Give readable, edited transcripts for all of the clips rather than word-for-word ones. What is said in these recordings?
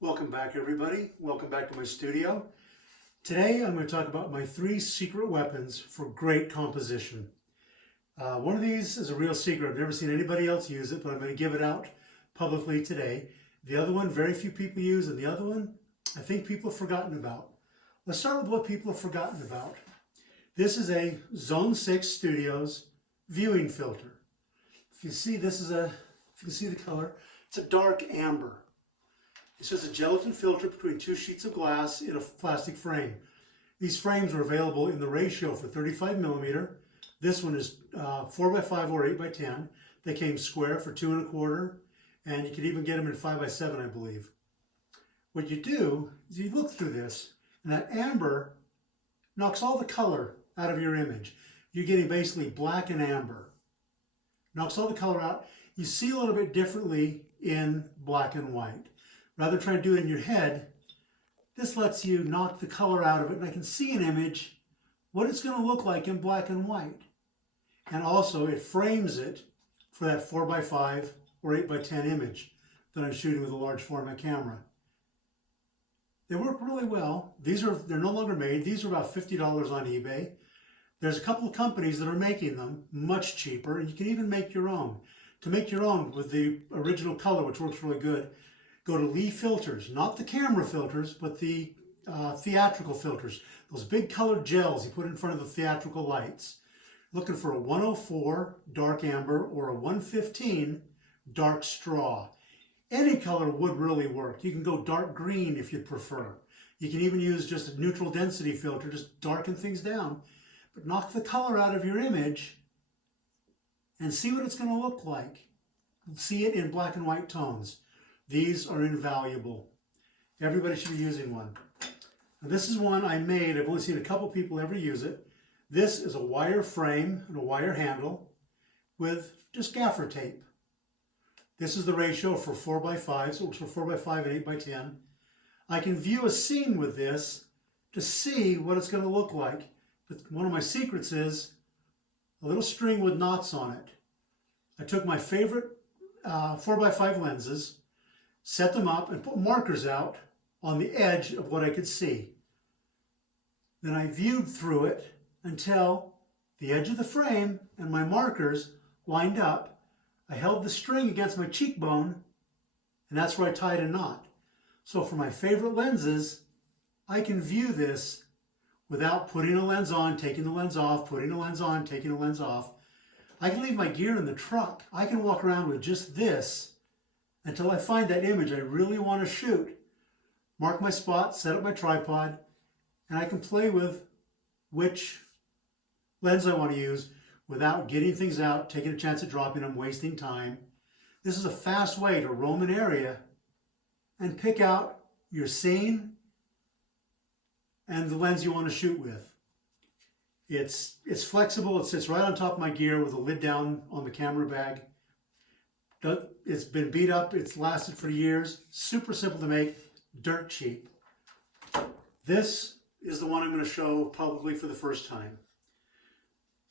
Welcome back, everybody. Welcome back to my studio. Today I'm going to talk about my 3 secret weapons for great composition. One of these is a real secret. I've never seen anybody else use it, but I'm going to give it out publicly today. The other one, very few people use, and the other one, I think people have forgotten about. Let's start with what people have forgotten about. This is a Zone 6 Studios viewing filter. If you see, if you can see the color, it's a dark amber. It's just a gelatin filter between 2 sheets of glass in a plastic frame. These frames are available in the ratio for 35 millimeter. This one is 4x5 or 8x10. They came square for 2 1/4, and you can even get them in 5x7, I believe. What you do is you look through this, and that amber knocks all the color out of your image. You're getting basically black and amber. Knocks all the color out. You see a little bit differently in black and white. Rather than trying to do it in your head, this lets you knock the color out of it, and I can see an image, what it's going to look like in black and white. And also, it frames it for that 4x5 or 8x10 image that I'm shooting with a large format camera. They work really well. They're no longer made. These are about $50 on eBay. There's a couple of companies that are making them much cheaper, and you can even make your own. To make your own with the original color, which works really good, go to Lee Filters, not the camera filters, but the theatrical filters. Those big colored gels you put in front of the theatrical lights. Looking for a 104 dark amber or a 115 dark straw. Any color would really work. You can go dark green if you prefer. You can even use just a neutral density filter, just darken things down. But knock the color out of your image and see what it's going to look like. See it in black and white tones. These are invaluable. Everybody should be using one. Now, this is one I made. I've only seen a couple people ever use it. This is a wire frame and a wire handle with just gaffer tape. This is the ratio for 4x5, so it works for 4x5 and 8x10. I can view a scene with this to see what it's going to look like. But one of my secrets is a little string with knots on it. I took my favorite 4x5 lenses, set them up, and put markers out on the edge of what I could see. Then I viewed through it until the edge of the frame and my markers lined up. I held the string against my cheekbone, and that's where I tied a knot. So for my favorite lenses, I can view this without putting a lens on, taking the lens off, putting a lens on, taking a lens off. I can leave my gear in the truck. I can walk around with just this until I find that image I really want to shoot. Mark my spot, set up my tripod, and I can play with which lens I want to use without getting things out, taking a chance at dropping them, wasting time. This is a fast way to roam an area and pick out your scene and the lens you want to shoot with. It's flexible. It sits right on top of my gear with the lid down on the camera bag. It's been beat up. It's lasted for years. Super simple to make. Dirt cheap. This is the one I'm going to show publicly for the first time.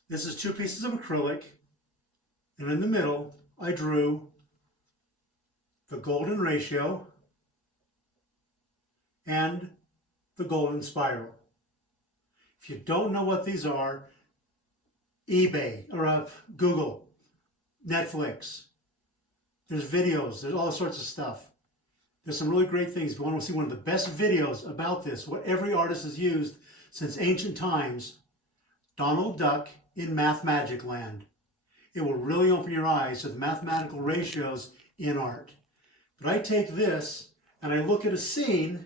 This is 2 pieces of acrylic, and in the middle I drew the golden ratio and the golden spiral. If you don't know what these are, eBay or Google, Netflix, there's videos, there's all sorts of stuff. There's some really great things. If you want to see one of the best videos about this, what every artist has used since ancient times, Donald Duck in Math Magic Land. It will really open your eyes to the mathematical ratios in art. But I take this and I look at a scene,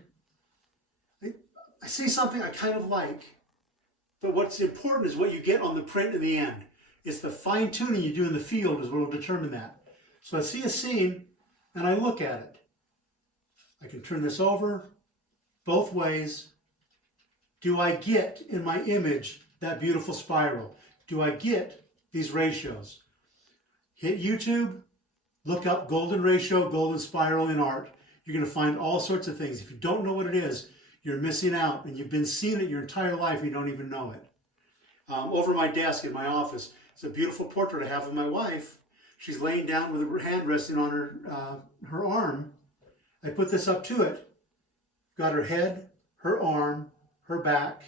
I see something I kind of like, but what's important is what you get on the print in the end. It's the fine tuning you do in the field is what will determine that. So I see a scene and I look at it. I can turn this over both ways. Do I get in my image that beautiful spiral? Do I get these ratios? Hit YouTube, look up golden ratio, golden spiral in art. You're going to find all sorts of things. If you don't know what it is, you're missing out, and you've been seeing it your entire life and you don't even know it. Over my desk in my office, it's a beautiful portrait I have of my wife. She's laying down with her hand resting on her arm. I put this up to it, got her head, her arm, her back.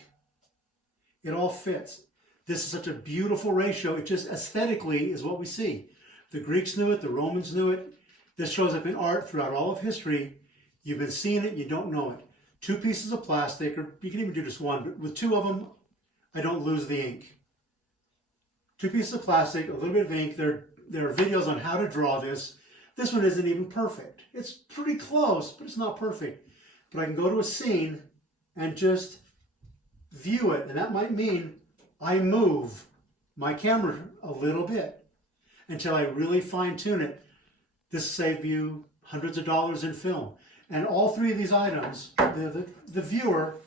It all fits. This is such a beautiful ratio. It just aesthetically is what we see. The Greeks knew it, the Romans knew it. This shows up in art throughout all of history. You've been seeing it, you don't know it. 2 pieces of plastic, or you can even do just one, but with 2 of them, I don't lose the ink. 2 pieces of plastic, a little bit of ink. There are videos on how to draw this. This one isn't even perfect. It's pretty close, but it's not perfect. But I can go to a scene and just view it, and that might mean I move my camera a little bit until I really fine-tune it. This saves you hundreds of dollars in film. And all 3 of these items, the viewer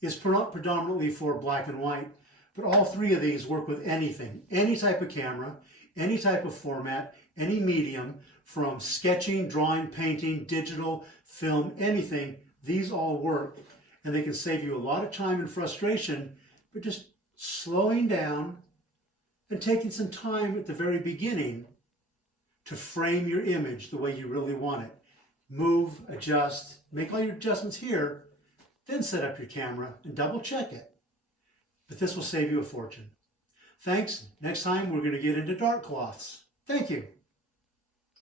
is predominantly for black and white, but all 3 of these work with anything, any type of camera, any type of format, any medium, from sketching, drawing, painting, digital, film, anything. These all work, and they can save you a lot of time and frustration, but just slowing down and taking some time at the very beginning to frame your image the way you really want it. Move, adjust, make all your adjustments here, then set up your camera and double check it. But this will save you a fortune. Thanks. Next time we're going to get into dark cloths. Thank you.